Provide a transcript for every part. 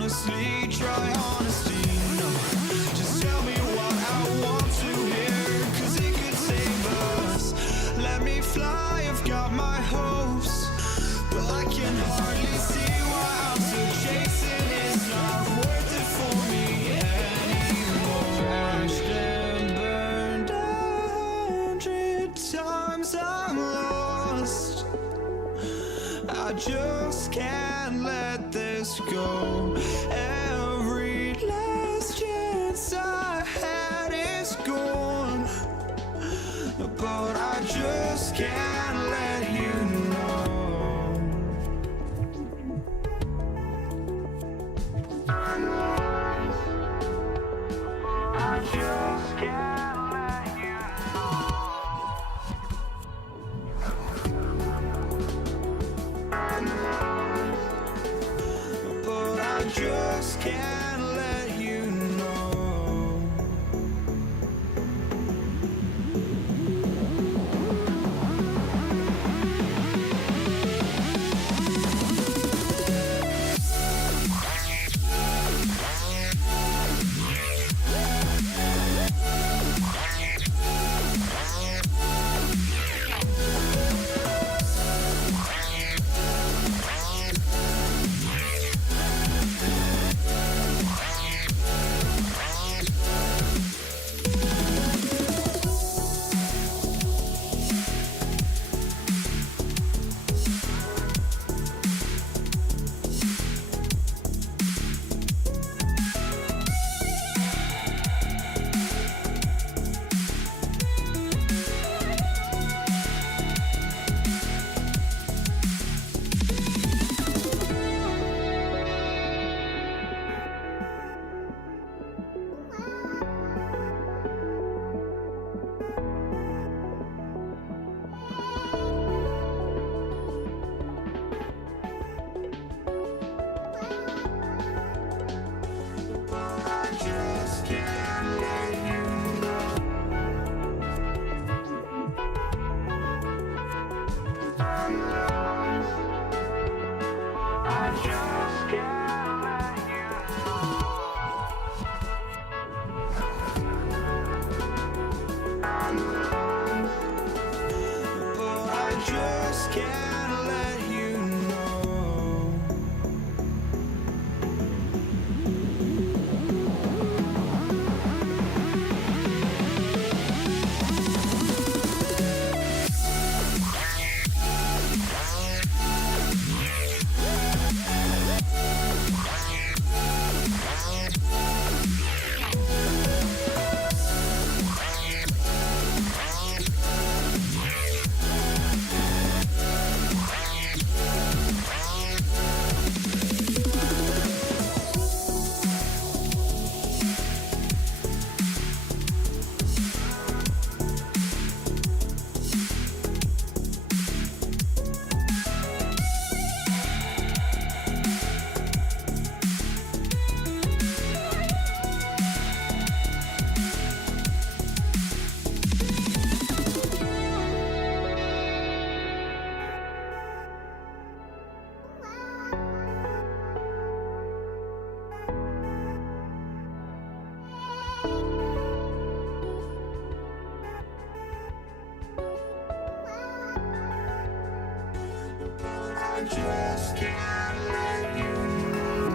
honestly, try honesty. No, just tell me what I want to hear, 'cause it could save us. Let me fly, I've got my hopes, but I can hardly see why I'm still chasing. It's not worth it for me anymore. Crashed and burned 100 times, I'm lost. I just can't let this go. Every last chance I had is gone, but I just can't let you know. I just can't let you know. But I just can't let you know. just can't let you know.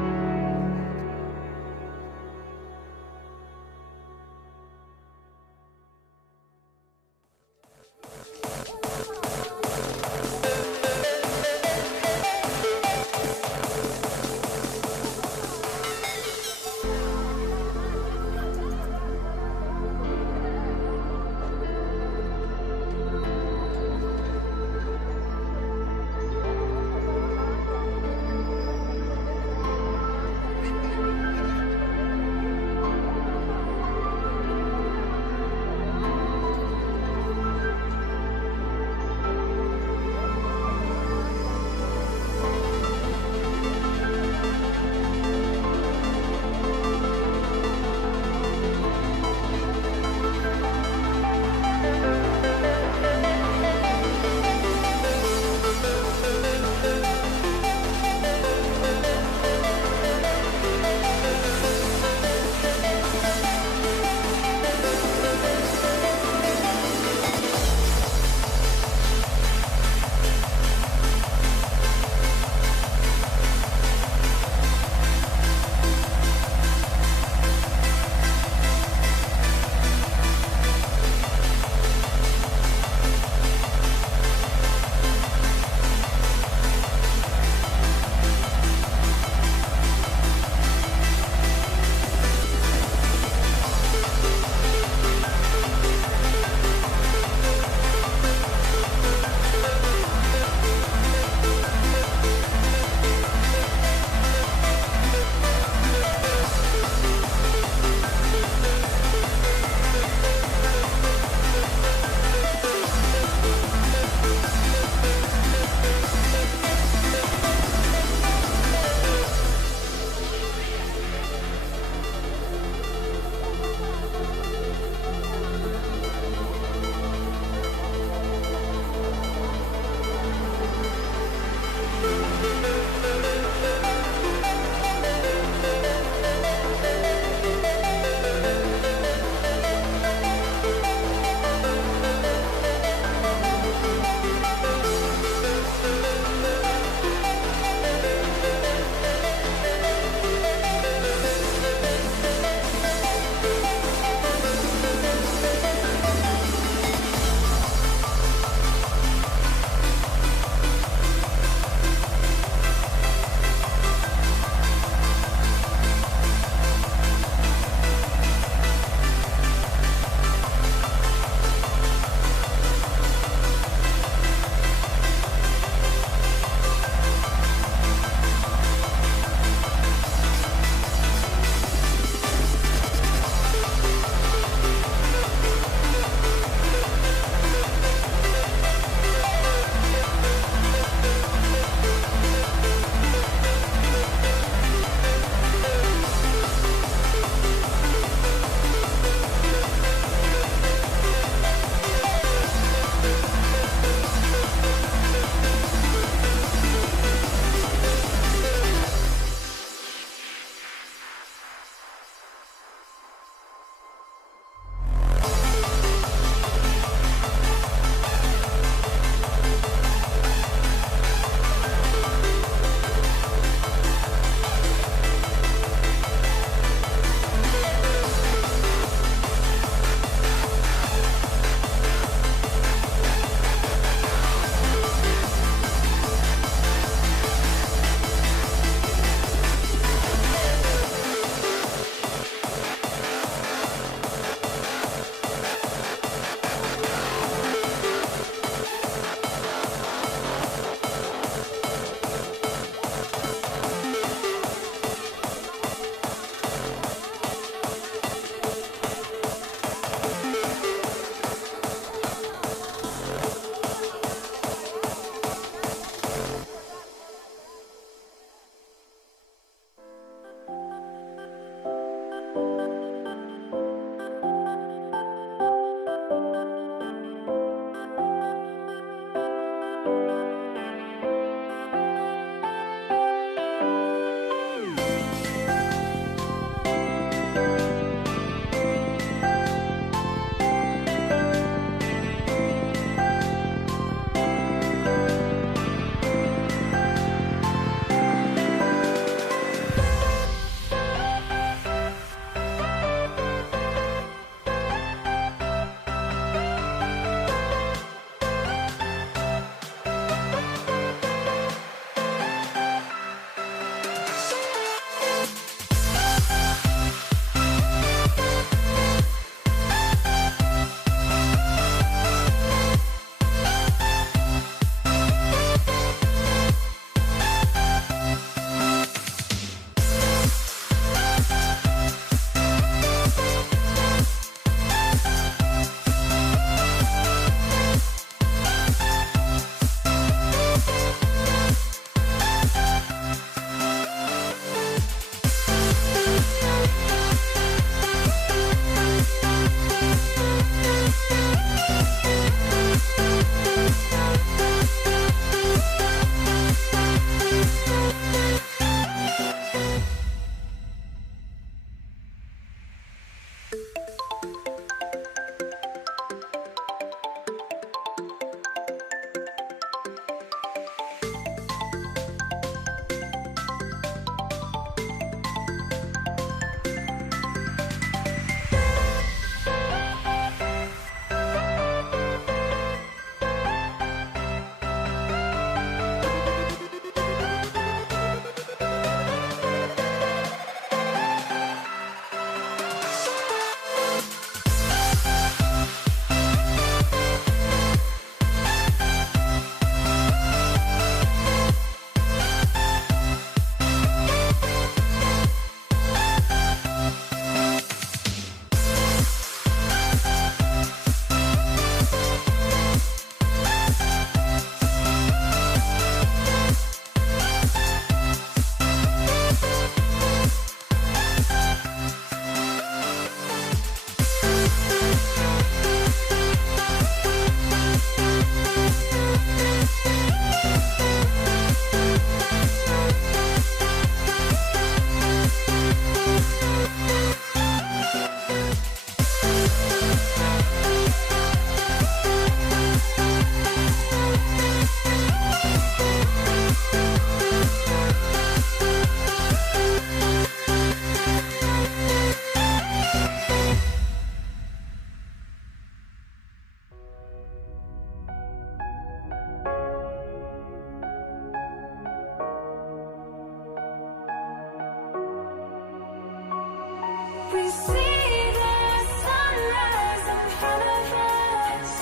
We see the sunrise in front of us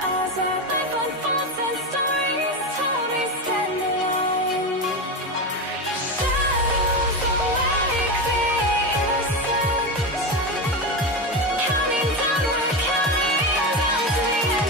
as our life unfolds and stories told we stand alone. Shadows awake the innocence, counting down, we're counting down to the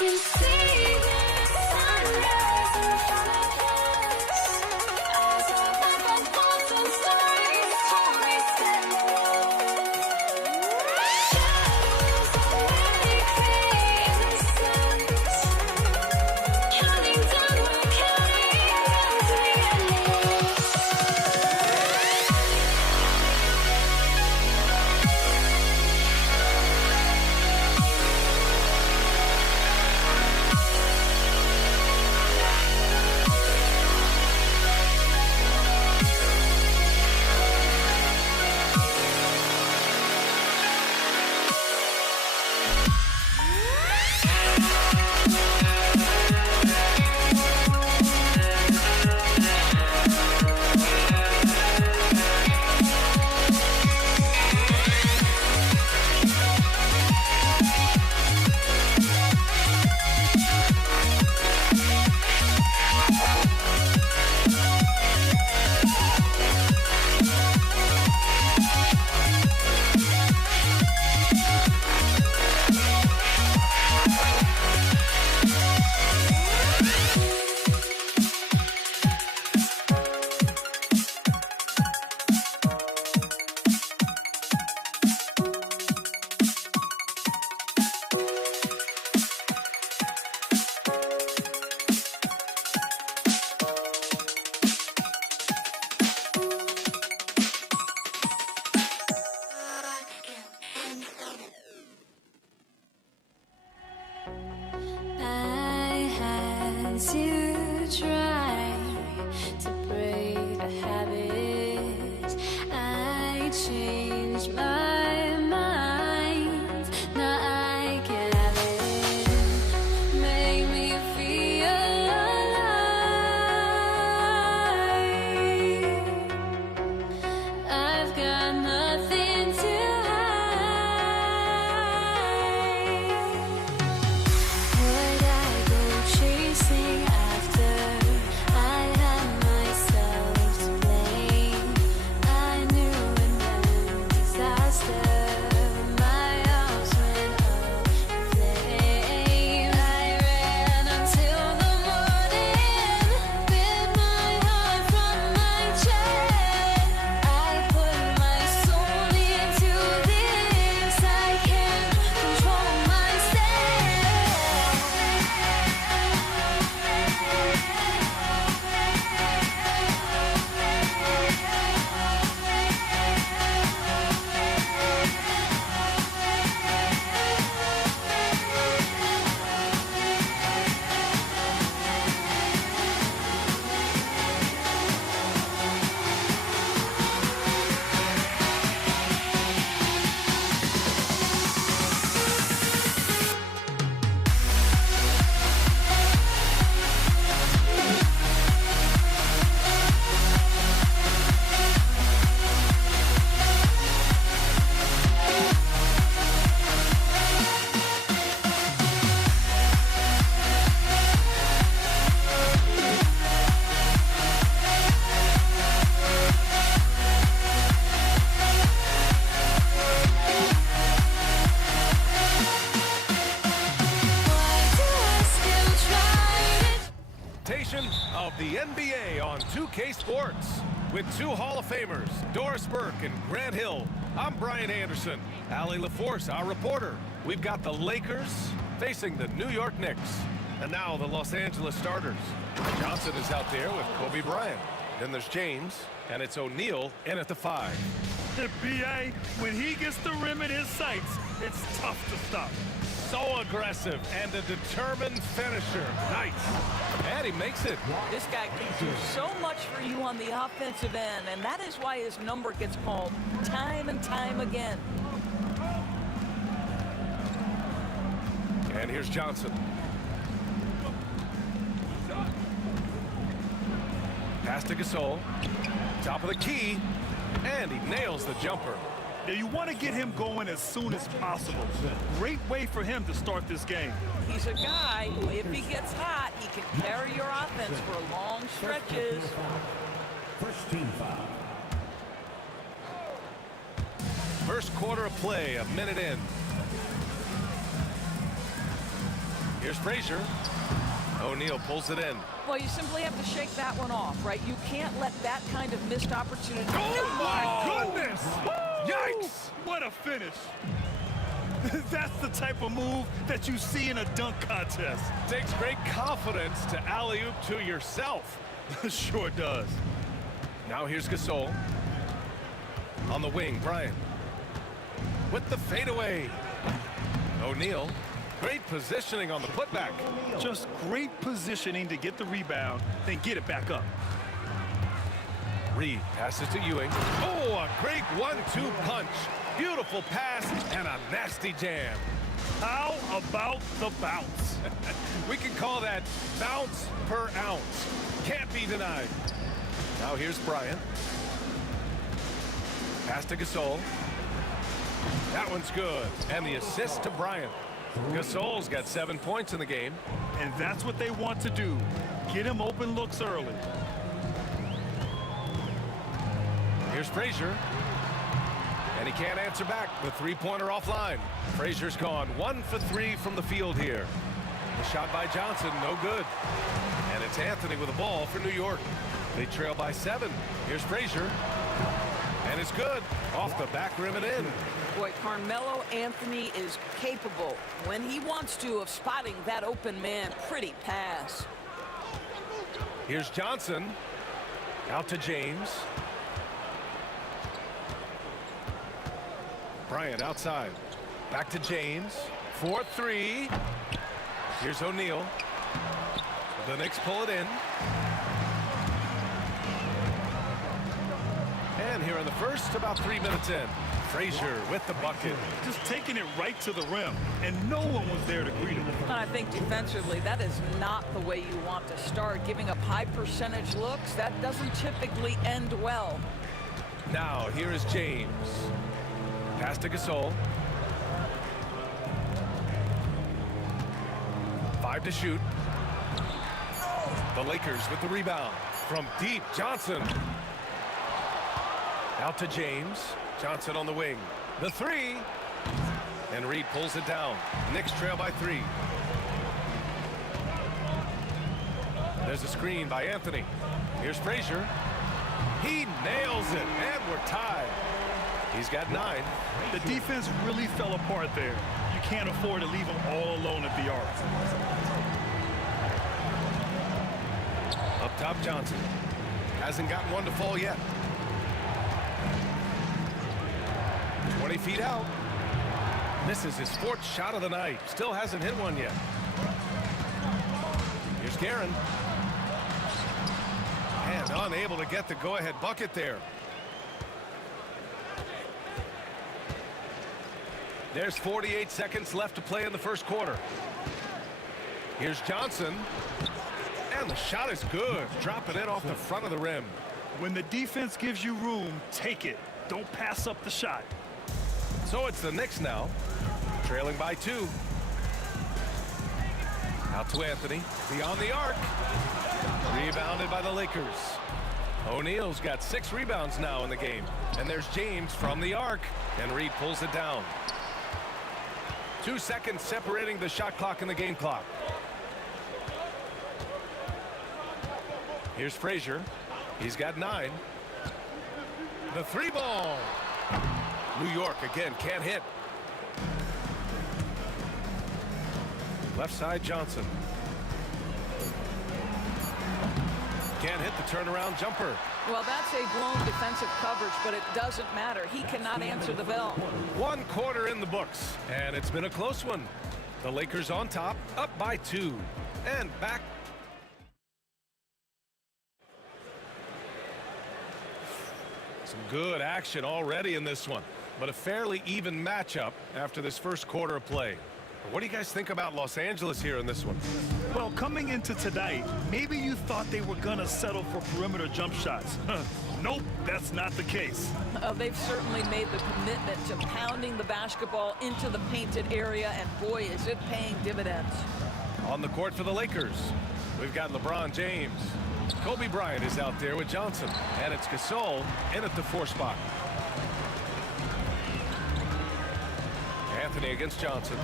We see the sunrise in front of us as our life unfolds and stories told we stand alone. Shadows awake the innocence, counting down, we're counting down to the endless. I had to try to break the habit. I changed my mind. Now I can have it. Make me feel alive. I've got nothing to hide. Would I go chasing after of the NBA on 2K Sports. With two Hall of Famers, Doris Burke and Grant Hill, I'm Brian Anderson. Allie LaForce, our reporter. We've got the Lakers facing the New York Knicks. And now the Los Angeles starters. Johnson is out there with Kobe Bryant. Then there's James, and it's O'Neal in at the 5. The B.A., when he gets the rim in his sights, it's tough to stop. So aggressive and a determined finisher. Nice. And he makes it. This guy can do so much for you on the offensive end, and that is why his number gets called time and time again. And here's Johnson. Pass to Gasol. Top of the key. And he nails the jumper. Now, you want to get him going as soon as possible. Great way for him to start this game. He's a guy who, if he gets hot, he can carry your offense for long stretches. First team foul. First quarter of play, a minute in. Here's Frazier. O'Neal pulls it in. Well, you simply have to shake that one off, right? You can't let that kind of missed opportunity. Oh, my goodness! Yikes! What a finish. That's the type of move that you see in a dunk contest. Takes great confidence to alley-oop to yourself. Sure does. Now here's Gasol. On the wing, Bryant. With the fadeaway. O'Neal. Great positioning on the putback. Just great positioning to get the rebound, then get it back up. Reed passes to Ewing. Oh, a great 1-2 punch. Beautiful pass and a nasty jam. How about the bounce? We can call that bounce per ounce. Can't be denied. Now here's Bryant. Pass to Gasol. That one's good. And the assist to Bryant. Gasol's got 7 points in the game. And that's what they want to do. Get him open looks early. Here's Frazier. And he can't answer back. The three-pointer offline. Frazier's gone 1 for 3 from the field here. The shot by Johnson, no good. And it's Anthony with the ball for New York. They trail by 7. Here's Frazier. And it's good. Off the back rim and in. Boy, Carmelo Anthony is capable, when he wants to, of spotting that open man. Pretty pass. Here's Johnson. Out to James. Bryant outside. Back to James. 4-3. Here's O'Neal. The Knicks pull it in. And here in the first, about 3 minutes in. Frazier with the bucket. Just taking it right to the rim, and no one was there to greet him. And I think defensively, that is not the way you want to start. Giving up high percentage looks, that doesn't typically end well. Now, here is James. Pass to Gasol. 5 to shoot. The Lakers with the rebound. From deep, Johnson. Out to James. Johnson on the wing. The 3. And Reed pulls it down. Knicks trail by 3. There's a screen by Anthony. Here's Frazier. He nails it, and we're tied. He's got 9. The defense really fell apart there. You can't afford to leave them all alone at the arc. Up top, Johnson. Hasn't gotten one to fall yet. 20 feet out. Misses his 4th shot of the night. Still hasn't hit one yet. Here's Guerin. And unable to get the go-ahead bucket there. There's 48 seconds left to play in the first quarter. Here's Johnson. And the shot is good. Dropping it off the front of the rim. When the defense gives you room, take it. Don't pass up the shot. So it's the Knicks now, trailing by 2. Out to Anthony, beyond the arc. Rebounded by the Lakers. O'Neal's got 6 rebounds now in the game. And there's James from the arc, and Reed pulls it down. 2 seconds separating the shot clock and the game clock. Here's Frazier. He's got 9. The 3 ball. New York again can't hit. Left side Johnson. Can't hit the turnaround jumper. Well, that's a blown defensive coverage, but it doesn't matter. He cannot answer the bell. 1 quarter in the books, and it's been a close one. The Lakers on top, up by 2. And back. Some good action already in this one, but a fairly even matchup after this first quarter of play. What do you guys think about Los Angeles here in this one? Well, coming into tonight, maybe you thought they were going to settle for perimeter jump shots. Nope, that's not the case. They've certainly made the commitment to pounding the basketball into the painted area, and boy, is it paying dividends. On the court for the Lakers, we've got LeBron James. Kobe Bryant is out there with Johnson, and it's Gasol in at the 4 spot. Anthony against Johnson.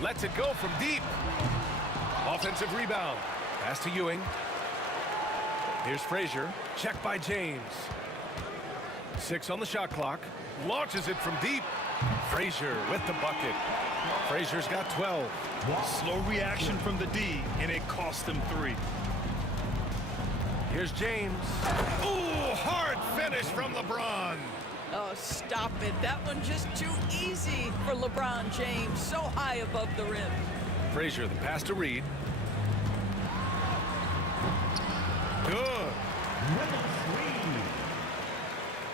Lets it go from deep. Offensive rebound. Pass to Ewing. Here's Frazier. Checked by James. 6 on the shot clock. Launches it from deep. Frazier with the bucket. Frazier's got 12. Slow reaction from the D, and it cost him 3. Here's James. Ooh, hard finish from LeBron. Oh, stop it. That one just too easy for LeBron James. So high above the rim. Frazier, the pass to Reed. Good.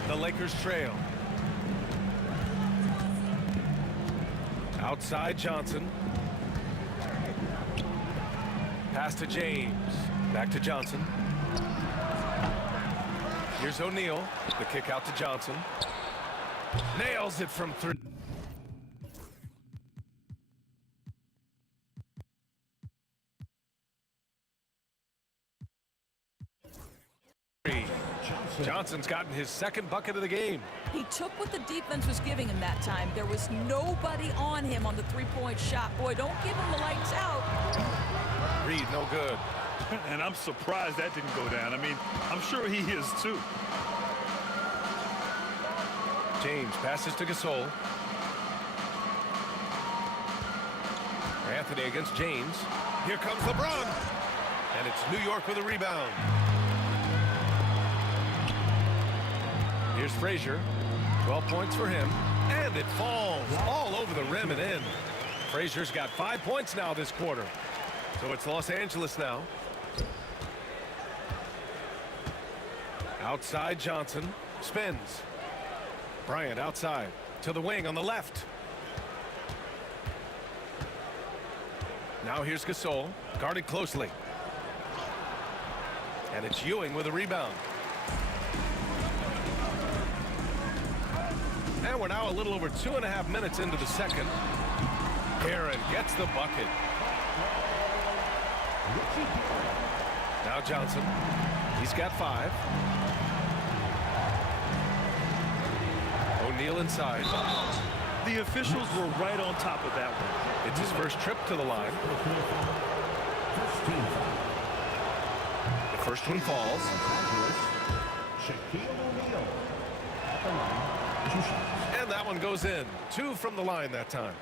The Lakers trail. Outside Johnson. Pass to James. Back to Johnson. Here's O'Neal. The kick out to Johnson. Nails it from 3. Johnson's gotten his 2nd bucket of the game. He took what the defense was giving him that time. There was nobody on him on the 3-point shot. Boy, don't give him the lights out. Reed, no good. And I'm surprised that didn't go down. I mean, I'm sure he is too. James passes to Gasol. Anthony against James. Here comes LeBron. And it's New York with a rebound. Here's Frazier. 12 points for him. And it falls all over the rim and in. Frazier's got 5 points now this quarter. So it's Los Angeles now. Outside Johnson. Spins. Bryant outside. To the wing on the left. Now here's Gasol. Guarded closely. And it's Ewing with a rebound. And we're now a little over 2.5 minutes into the second. Aaron gets the bucket. Now Johnson. He's got 5. O'Neal inside. The officials were right on top of that one. It's his first trip to the line. The first one falls. And that one goes in. 2 from the line that time.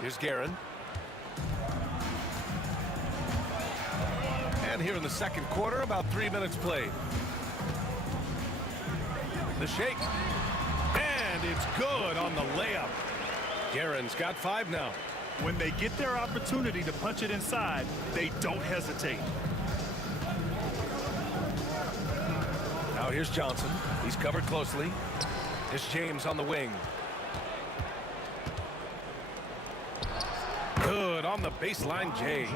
Here's Guerin. And here in the second quarter, about 3 minutes played. The shake. And it's good on the layup. Guerin's got 5 now. When they get their opportunity to punch it inside, they don't hesitate. Now here's Johnson. He's covered closely. Here's James on the wing. Good on the baseline, Jay.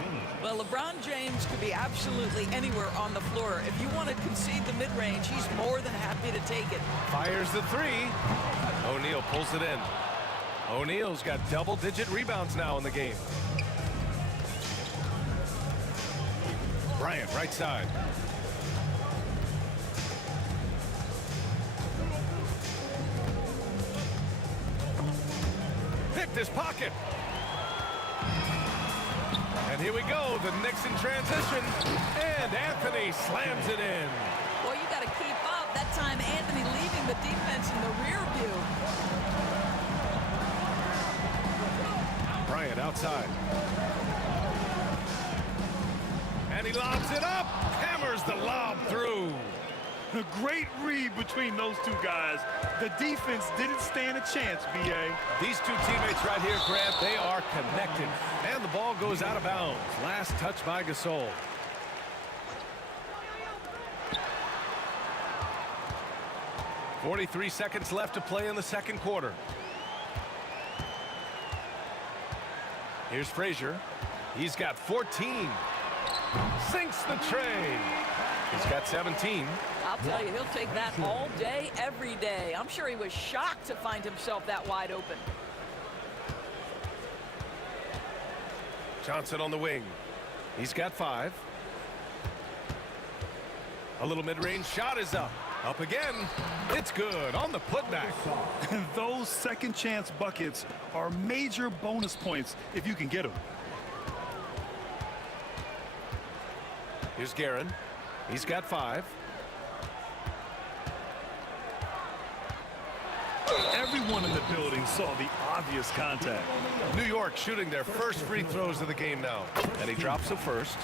Well, LeBron James could be absolutely anywhere on the floor. If you want to concede the mid-range, he's more than happy to take it. Fires the 3. O'Neal pulls it in. O'Neal's got double-digit rebounds now in the game. Bryant, right side. Picked his pocket. And here we go, the Knicks in transition. And Anthony slams it in. Well, you got to keep up. That time, Anthony leaving the defense in the rear view. Bryant outside. And he lobs it up. Hammers the lob through. A great read between those two guys. The defense didn't stand a chance, B.A. These two teammates right here, Grant, they are connected. And the ball goes out of bounds. Last touch by Gasol. "43 seconds left to play in the second quarter. Here's Frazier. He's got 14. Sinks the tray. He's got 17. I'll tell you, he'll take that all day, every day. I'm sure he was shocked to find himself that wide open. Johnson on the wing. He's got 5. A little mid-range shot is up. Up again. It's good on the putback. Those second chance buckets are major bonus points if you can get them. Here's Guerin. He's got 5. Everyone in the building saw the obvious contact. New York shooting their first free throws of the game now. And he drops the first.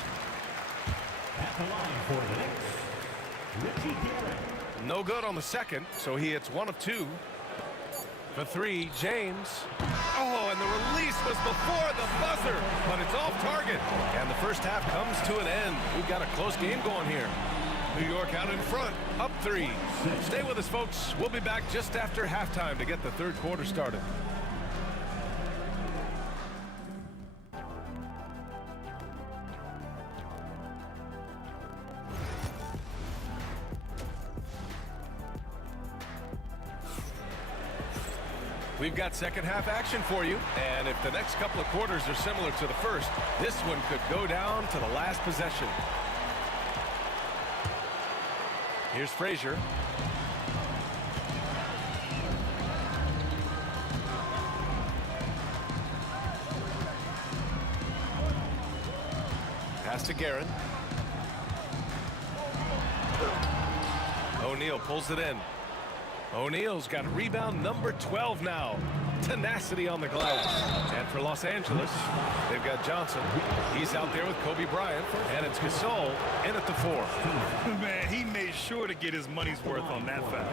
At the line for the Knicks, Richie Guerin. No good on the second, so he hits 1 of 2. For 3, James. Oh, and the release was before the buzzer, but it's off target. And the first half comes to an end. We've got a close game going here. New York out in front, up 3. Stay with us, folks. We'll be back just after halftime to get the third quarter started. We've got second half action for you, and if the next couple of quarters are similar to the first, this one could go down to the last possession. Here's Frazier. Pass to Guerin. O'Neal pulls it in. O'Neal's got rebound number 12 now. Tenacity on the glass. And for Los Angeles, they've got Johnson. He's out there with Kobe Bryant. And it's Gasol in at the 4. Man, he made sure to get his money's worth on that foul.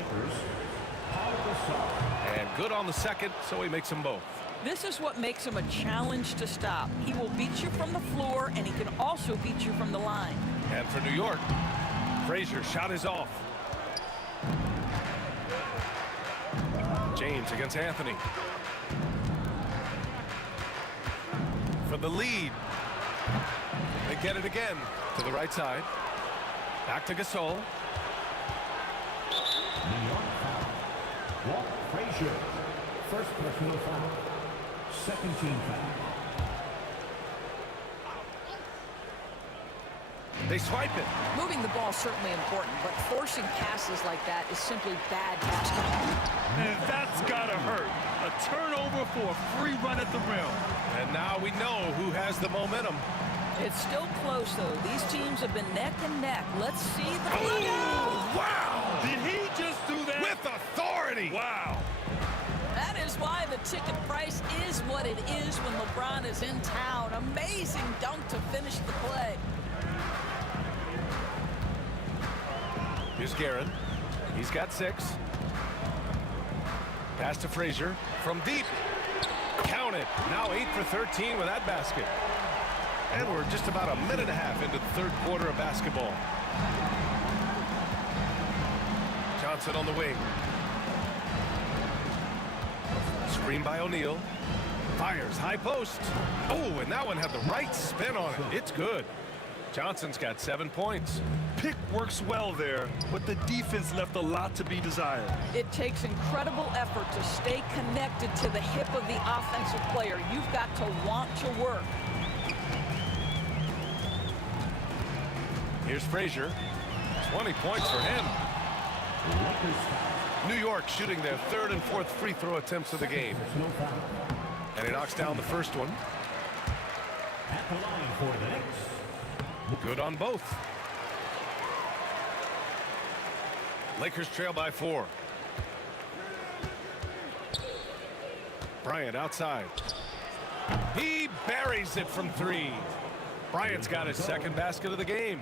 And good on the second, so he makes them both. This is what makes him a challenge to stop. He will beat you from the floor, and he can also beat you from the line. And for New York, Frazier shot is off. James against Anthony. For the lead. They get it again to the right side. Back to Gasol. New York foul. Walt Frazier. First personal foul. Second team foul. They swipe it. Moving the ball is certainly important, but forcing passes like that is simply bad basketball. And that's gotta hurt. A turnover for a free run at the rim. And now we know who has the momentum. It's still close, though. These teams have been neck and neck. Let's see the... Oh, wow! Did he just do that? With authority! Wow. That is why the ticket price is what it is when LeBron is in town. Amazing dunk to finish the play. Here's Guerin. He's got 6. Pass to Frazier from deep. Count it. Now 8 for 13 with that basket. And we're just about a minute and a half into the third quarter of basketball. Johnson on the wing. Screen by O'Neal. Fires high post. Oh, and that one had the right spin on it. It's good. Johnson's got 7 points. Pick works well there, but the defense left a lot to be desired. It takes incredible effort to stay connected to the hip of the offensive player. You've got to want to work. Here's Frazier. 20 points for him. New York shooting their third and fourth free throw attempts of the game. And he knocks down the first one. At the line for the next. Good on both. Lakers trail by 4. Bryant outside. He buries it from 3. Bryant's got his second basket of the game.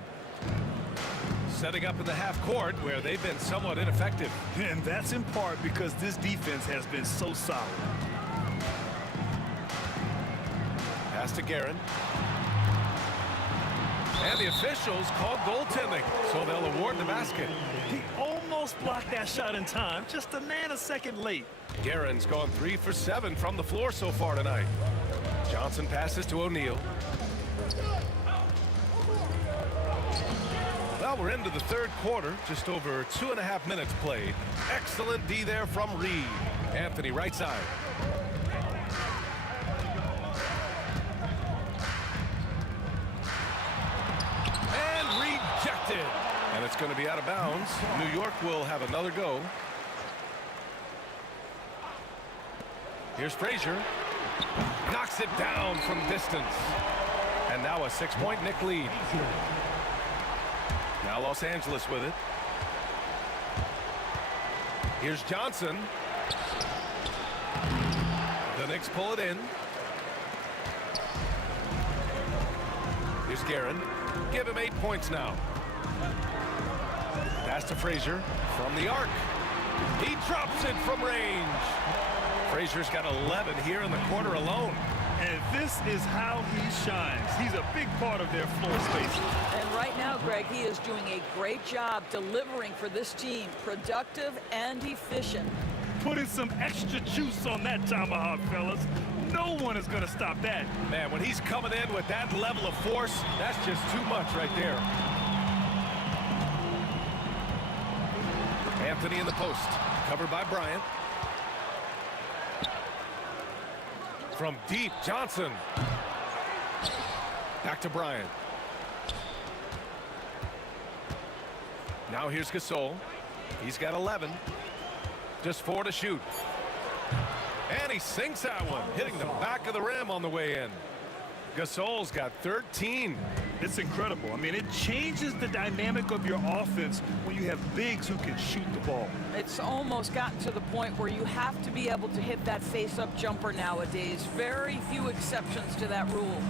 Setting up in the half court where they've been somewhat ineffective. And that's in part because this defense has been so solid. Pass to Guerin. And the officials called goaltending, so they'll award the basket. He almost blocked that shot in time, just a nanosecond late. Guerin's gone 3 for 7 from the floor so far tonight. Johnson passes to O'Neal. Well, we're into the third quarter, just over 2.5 minutes played. Excellent D there from Reed. Anthony right side. And rejected. And it's going to be out of bounds. New York will have another go. Here's Frazier. Knocks it down from distance. And now a 6-point Knick lead. Now Los Angeles with it. Here's Johnson. The Knicks pull it in. Here's Guerin. Give him 8 points now. Pass to Frazier from the arc. He drops it from range. Frazier's got 11 here in the quarter alone. And this is how he shines. He's a big part of their floor space. And right now, Greg, he is doing a great job delivering for this team. Productive and efficient. Putting some extra juice on that tomahawk, fellas. No one is going to stop that. Man, when he's coming in with that level of force, that's just too much right there. Anthony in the post, covered by Bryant. From deep, Johnson. Back to Bryant. Now here's Gasol. He's got 11. Just 4 to shoot. And he sinks that one, hitting the back of the rim on the way in. Gasol's got 13. It's incredible. I mean, it changes the dynamic of your offense when you have bigs who can shoot the ball. It's almost gotten to the point where you have to be able to hit that face-up jumper nowadays. Very few exceptions to that rule.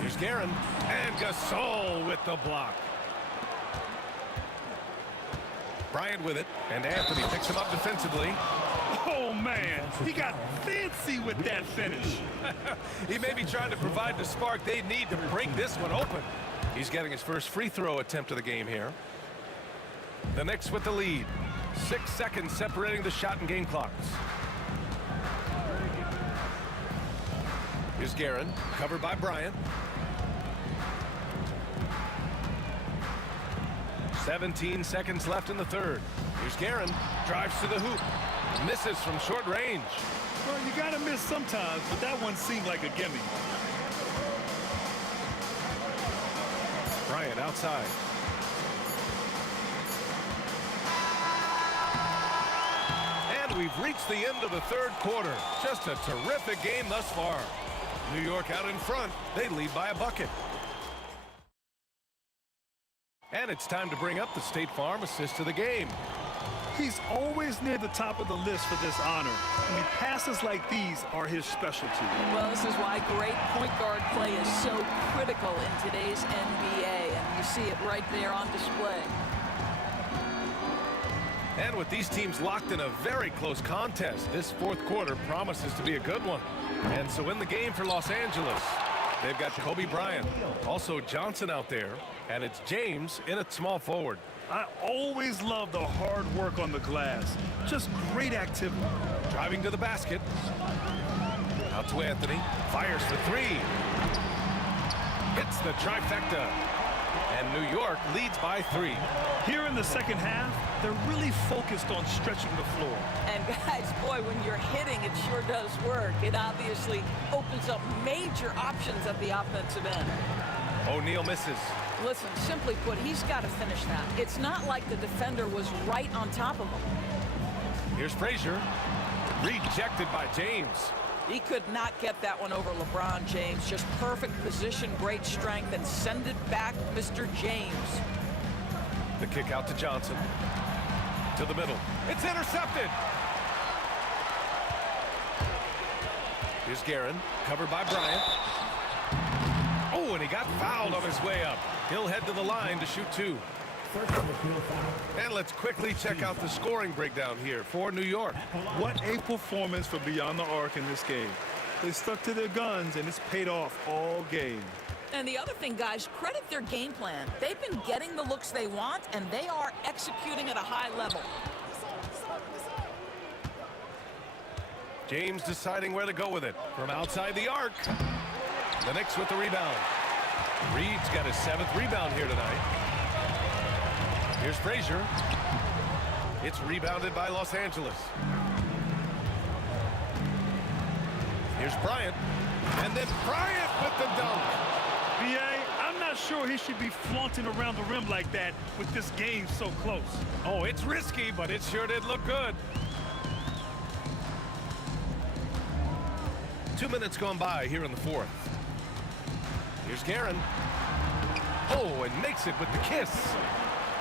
Here's Guerin. And Gasol with the block. Bryant with it. And Anthony picks him up defensively. Oh, man. He got fancy with that finish. He may be trying to provide the spark they need to break this one open. He's getting his first free throw attempt of the game here. The Knicks with the lead. 6 seconds separating the shot and game clocks. Here's Guerin, covered by Bryant. 17 seconds left in the third. Here's Guerin, drives to the hoop. Misses from short range. Well, you got to miss sometimes, but that one seemed like a gimme. Bryant outside. And we've reached the end of the third quarter. Just a terrific game thus far. New York out in front. They lead by a bucket. And it's time to bring up the State Farm assist of the game. He's always near the top of the list for this honor. I mean, passes like these are his specialty. Well, this is why great point guard play is so critical in today's NBA, and you see it right there on display. And with these teams locked in a very close contest, this fourth quarter promises to be a good one. And so in the game for Los Angeles, they've got Kobe Bryant, also Johnson out there, and it's James in at small forward. I always love the hard work on the glass. Just great activity. Driving to the basket. Out to Anthony. Fires for 3. Hits the trifecta. And New York leads by 3. Here in the second half, they're really focused on stretching the floor. And guys, boy, when you're hitting, it sure does work. It obviously opens up major options at the offensive end. O'Neal misses. Listen, simply put, he's got to finish that. It's not like the defender was right on top of him. Here's Frazier. Rejected by James. He could not get that one over LeBron James. Just perfect position, great strength, and send it back, Mr. James. The kick out to Johnson. To the middle. It's intercepted. Here's Guerin, covered by Bryant. Oh, and he got fouled on his way up. He'll head to the line to shoot two. First personal foul. And let's quickly check out the scoring breakdown here for New York. What a performance for Beyond the Arc in this game. They stuck to their guns, and it's paid off all game. And the other thing, guys, credit their game plan. They've been getting the looks they want, and they are executing at a high level. James deciding where to go with it from outside the arc. The Knicks with the rebound. Reed's got his 7th rebound here tonight. Here's Frazier. It's rebounded by Los Angeles. Here's Bryant. And then Bryant with the dunk. B.A., I'm not sure he should be flaunting around the rim like that with this game so close. Oh, it's risky, but it sure did look good. 2 minutes gone by here in the 4th. Here's Guerin. Oh, and makes it with the kiss.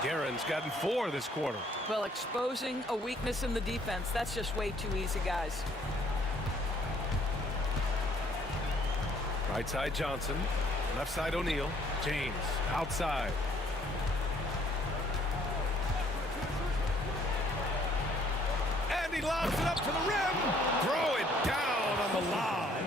Guerin's gotten 4 this quarter. Well, exposing a weakness in the defense, that's just way too easy, guys. Right side Johnson. Left side O'Neal. James outside. And he lobs it up to the rim. Throw it down on the lob.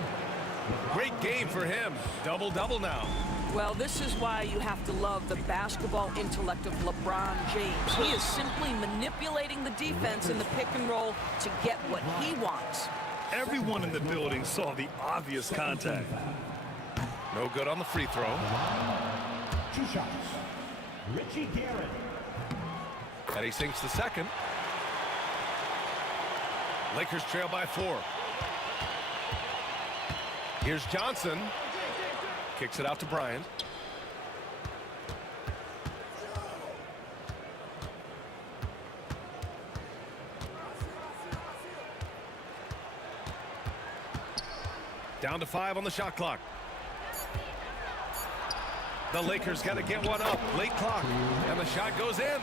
Great game for him. Double-double now. Well, this is why you have to love the basketball intellect of LeBron James. He is simply manipulating the defense in the pick and roll to get what he wants. Everyone in the building saw the obvious contact. No good on the free throw. 2 shots. Richie Guerin. And he sinks the second. Lakers trail by 4. Here's Johnson. Kicks it out to Bryant. Down to 5 on the shot clock. The Lakers got to get one up. Late clock. And the shot goes in.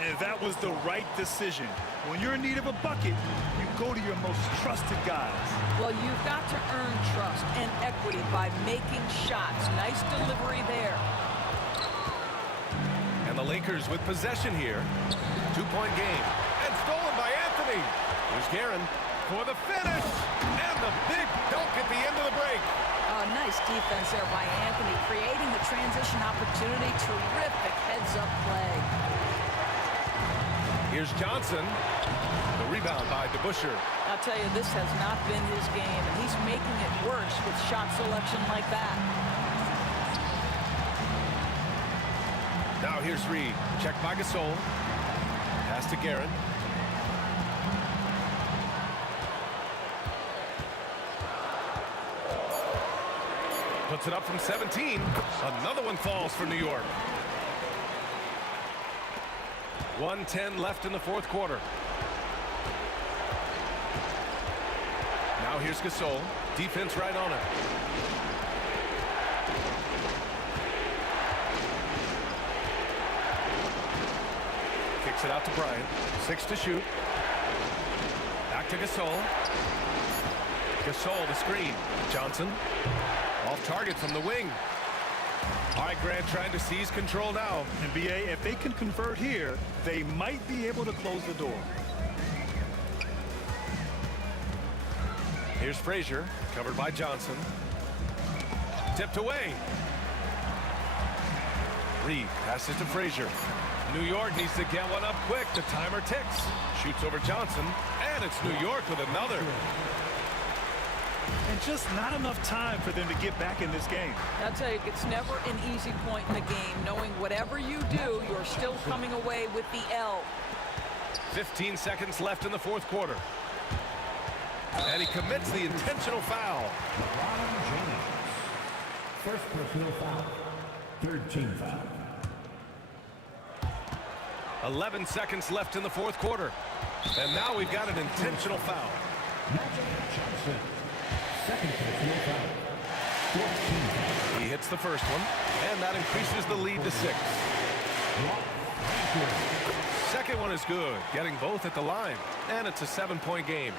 And that was the right decision. When you're in need of a bucket, you go to your most trusted guys. Well, you've got to earn trust and equity by making shots. Nice delivery there. And the Lakers with possession here. 2-point game. And stolen by Anthony. Here's Guerin for the finish. And the big dunk at the end of the break. Nice defense there by Anthony, creating the transition opportunity. Terrific heads-up play. Here's Johnson. The rebound by DeBusschere. I'll tell you, this has not been his game, and he's making it worse with shot selection like that. Now here's Reed. Checked by Gasol. Pass to Guerin. Puts it up from 17. Another one falls for New York. 1:10 left in the 4th quarter. Now here's Gasol. Defense right on it. Kicks it out to Bryant. 6 to shoot. Back to Gasol. Gasol the screen. Johnson. Off target from the wing. All right, Grant trying to seize control now. And B.A., if they can convert here, they might be able to close the door. Here's Frazier, covered by Johnson. Tipped away. Reed passes to Frazier. New York needs to get one up quick. The timer ticks. Shoots over Johnson, and it's New York with another. And just not enough time for them to get back in this game. I'll tell you, it's never an easy point in the game, knowing whatever you do, you're still coming away with the L. 15 seconds left in the 4th quarter. And he commits the intentional foul. LeBron James. First personal foul. 3rd team foul. 11 seconds left in the 4th quarter. And now we've got an intentional foul. Magic Johnson. Second personal foul. 14 foul. He hits the first one, and that increases the lead to 6. Block. Frazier. Second one is good, getting both at the line, and it's a 7-point game.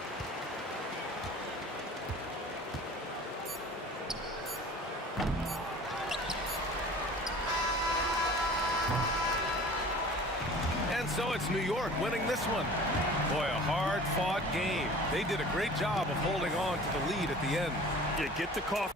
And so it's New York winning this one. Boy, a hard-fought game. They did a great job of holding on to the lead at the end. Yeah, get the coffee.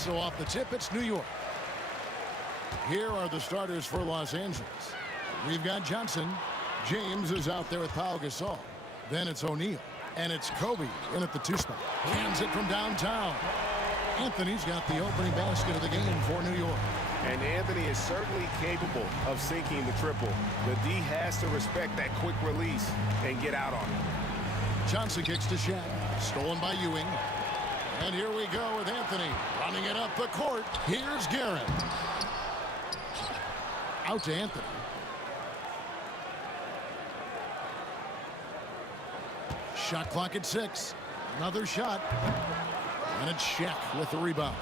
So off the tip, it's New York. Here are the starters for Los Angeles. We've got Johnson. James is out there with Pau Gasol. Then it's O'Neal. And it's Kobe in at the 2 spot. Hands it from downtown. Anthony's got the opening basket of the game for New York. And Anthony is certainly capable of sinking the triple. The D has to respect that quick release and get out on it. Johnson kicks to Shaq. Stolen by Ewing. And here we go with Anthony running it up the court. Here's Garrett. Out to Anthony. Shot clock at 6. Another shot. And it's Shaq with the rebound.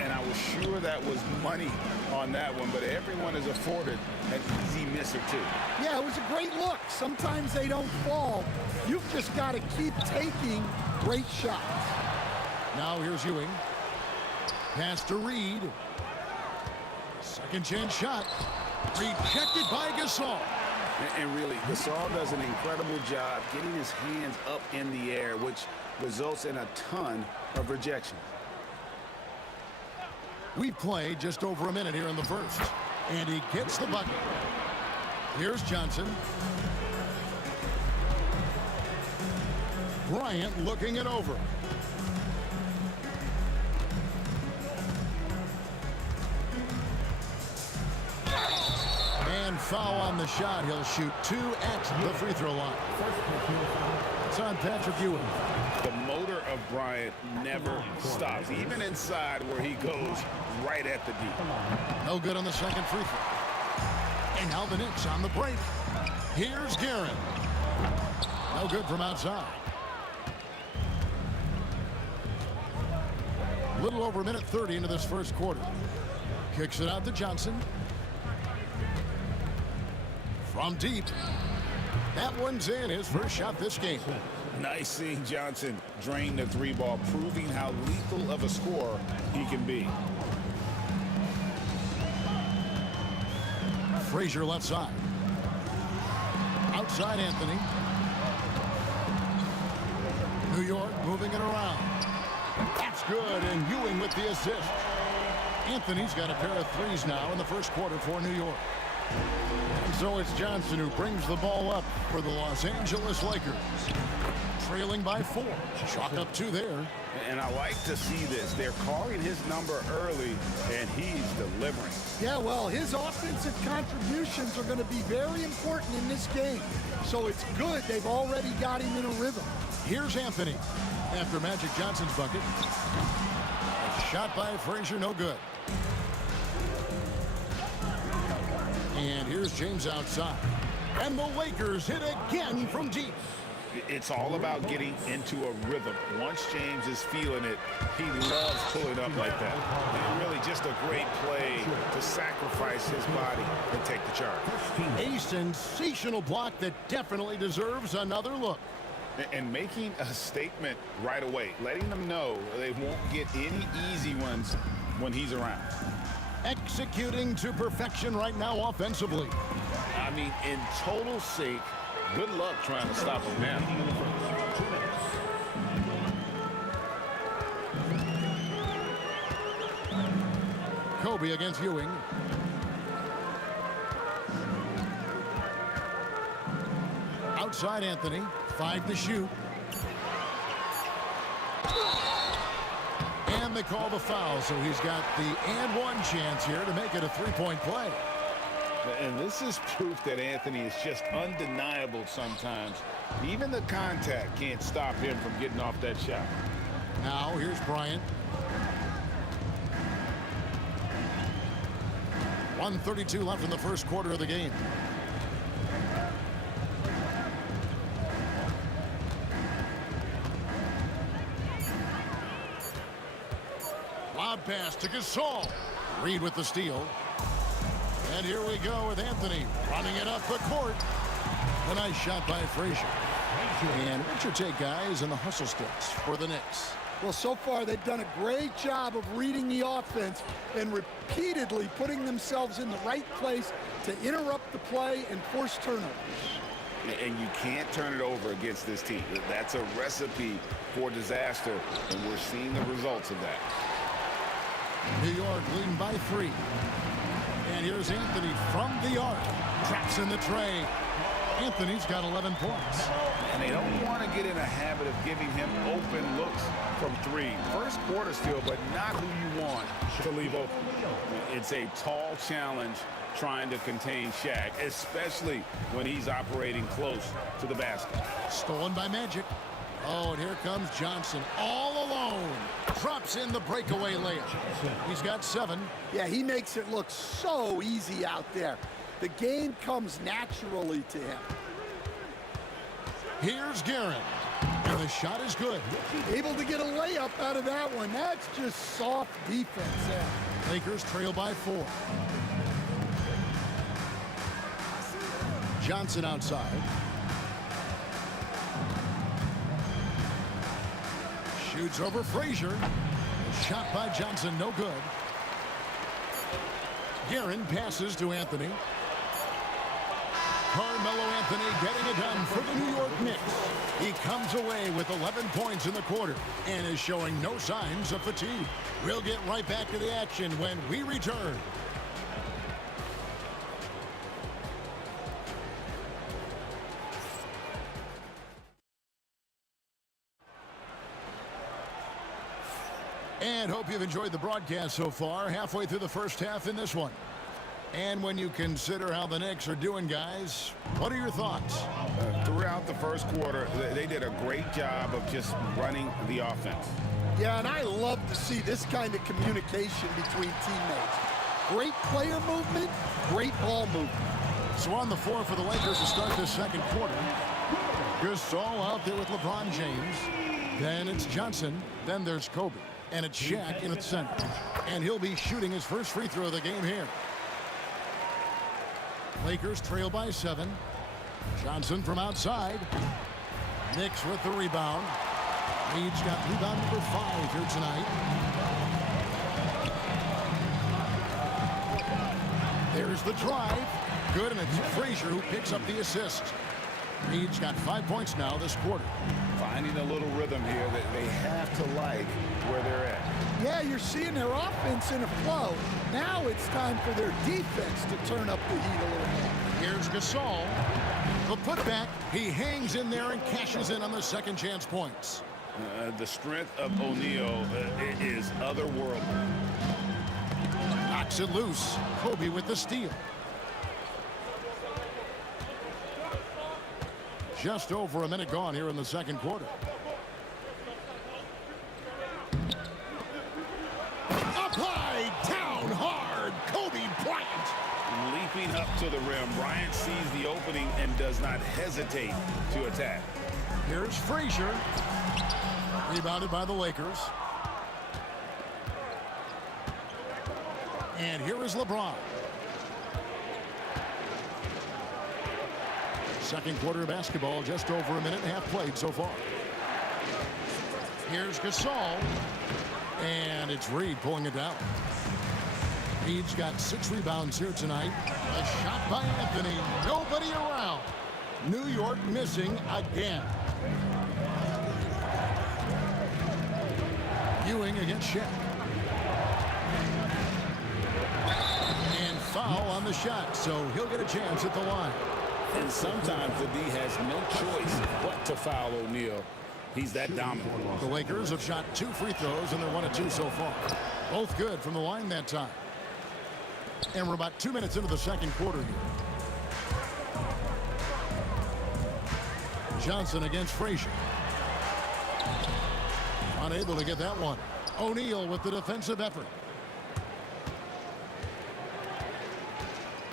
And I was sure that was money on that one, but everyone is afforded an easy miss or two. Yeah, it was a great look. Sometimes they don't fall. You've just got to keep taking great shots. Now here's Ewing. Pass to Reed. Second chance shot. Rejected by Gasol. And really, Gasol does an incredible job getting his hands up in the air, which results in a ton of rejection. We've played just over a minute here in the first. And he gets the bucket. Here's Johnson. Bryant looking it over. And foul on the shot. He'll shoot 2 at the free throw line. It's on Patrick Ewing. The motor of Bryant never stops, even inside where he goes right at the D. No good on the second free throw. And now the Knicks on the break. Here's Garrett. No good from outside. Little over a minute 30 into this first quarter. Kicks it out to Johnson. From deep. That one's in. His first shot this game. Nice seeing Johnson drain the 3-ball, proving how lethal of a scorer he can be. Frazier left side. Outside Anthony. New York moving it around. That's good, and Ewing with the assist. Anthony's got a pair of threes now in the first quarter for New York. And so it's Johnson who brings the ball up for the Los Angeles Lakers. Trailing by 4. Chalk up 2 there. And I like to see this. They're calling his number early, and he's delivering. Yeah, well, his offensive contributions are going to be very important in this game. So it's good they've already got him in a rhythm. Here's Anthony after Magic Johnson's bucket. A shot by Frazier, no good. And here's James outside. And the Lakers hit again from deep. It's all about getting into a rhythm. Once James is feeling it, he loves pulling up like that. And really just a great play to sacrifice his body and take the charge. A sensational block that definitely deserves another look. And making a statement right away, letting them know they won't get any easy ones when he's around. Executing to perfection right now offensively. I mean, in total sync. Good luck trying to stop him now. Kobe against Ewing. Outside Anthony. 5 to shoot. And they call the foul, so he's got the and one chance here to make it a 3-point play. And this is proof that Anthony is just undeniable sometimes. Even the contact can't stop him from getting off that shot. Now here's Bryant. 1:32 left in the first quarter of the game. Loud pass to Gasol. Reed with the steal. And here we go with Anthony running it up the court. A nice shot by Frazier. And what's your take, guys, in the hustle sticks for the Knicks? Well, so far they've done a great job of reading the offense and repeatedly putting themselves in the right place to interrupt the play and force turnovers. And you can't turn it over against this team. That's a recipe for disaster, and we're seeing the results of that. New York leading by 3. And here's Anthony from the arc. Traps in the tray. Anthony's got 11 points. And they don't want to get in a habit of giving him open looks from 3. First quarter still, but not who you want to leave open. It's a tall challenge trying to contain Shaq, especially when he's operating close to the basket. Stolen by Magic. Oh, and here comes Johnson all alone. Drops in the breakaway layup. He's got 7. Yeah, he makes it look so easy out there. The game comes naturally to him. Here's Guerin. And the shot is good. Able to get a layup out of that one. That's just soft defense there. Lakers trail by 4. Johnson outside. Shoots over Frazier. Shot by Johnson, no good. Guerin passes to Anthony. Carmelo Anthony getting it done for the New York Knicks. He comes away with 11 points in the quarter and is showing no signs of fatigue. We'll get right back to the action when we return. And hope you've enjoyed the broadcast so far. Halfway through the first half in this one. And when you consider how the Knicks are doing, guys, what are your thoughts? Throughout the first quarter, they did a great job of just running the offense. Yeah, and I love to see this kind of communication between teammates. Great player movement, great ball movement. So on the floor for the Lakers to start this second quarter. Gasol out there with LeBron James. Then it's Johnson. Then there's Kobe. And it's Shaq in the center. And he'll be shooting his first free throw of the game here. Lakers trail by 7. Johnson from outside. Knicks with the rebound. Reed's got rebound number 5 here tonight. There's the drive. Good, and it's Frazier who picks up the assist. Reed's got 5 points now this quarter. Finding a little rhythm here that they have to like where they're at. Yeah, you're seeing their offense in a flow. Now it's time for their defense to turn up the heat a little more. Here's Gasol. The putback. He hangs in there and cashes in on the second chance points. The strength of O'Neal is otherworldly. Knocks it loose. Kobe with the steal. Just over a minute gone here in the second quarter. Applied down hard. Kobe Bryant. Leaping up to the rim, Bryant sees the opening and does not hesitate to attack. Here's Frazier. Rebounded by the Lakers. And here is LeBron. Second quarter of basketball, just over a minute and a half played so far. Here's Gasol. And it's Reed pulling it down. Reed's got 6 rebounds here tonight. A shot by Anthony. Nobody around. New York missing again. Ewing against Shaq. And foul on the shot, so he'll get a chance at the line. And sometimes the D has no choice but to foul O'Neal. He's that dominant. The Lakers have shot 2 free throws, and they're 1 of 2 so far. Both good from the line that time. And we're about 2 minutes into the second quarter here. Johnson against Frazier. Unable to get that one. O'Neal with the defensive effort.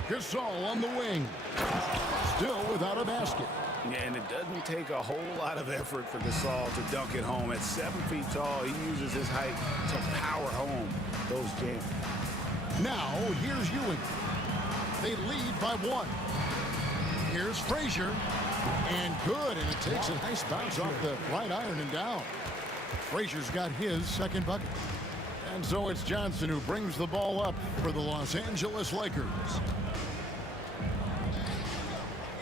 Gasol on the wing. Still without a basket. Yeah, and it doesn't take a whole lot of effort for Gasol to dunk it home. At 7 feet tall, he uses his height to power home those jams. Now, here's Ewing. They lead by 1. Here's Frazier. And good, and it takes a nice bounce off the right iron and down. Frazier's got his second bucket. And so it's Johnson who brings the ball up for the Los Angeles Lakers.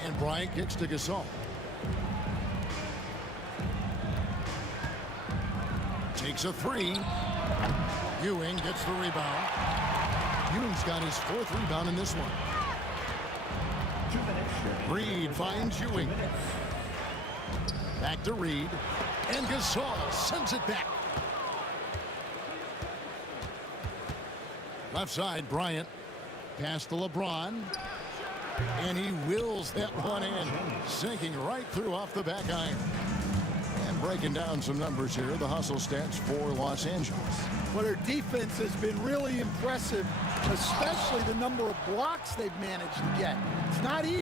And Bryant kicks to Gasol. Takes a 3. Ewing gets the rebound. Ewing's got his 4th rebound in this one. 2 minutes. Reed finds Ewing. Back to Reed. And Gasol sends it back. Left side, Bryant. Pass to LeBron. And he wills that one in. Sinking right through off the back iron. And breaking down some numbers here, the hustle stats for Los Angeles. Well, their defense has been really impressive, especially the number of blocks they've managed to get. It's not easy.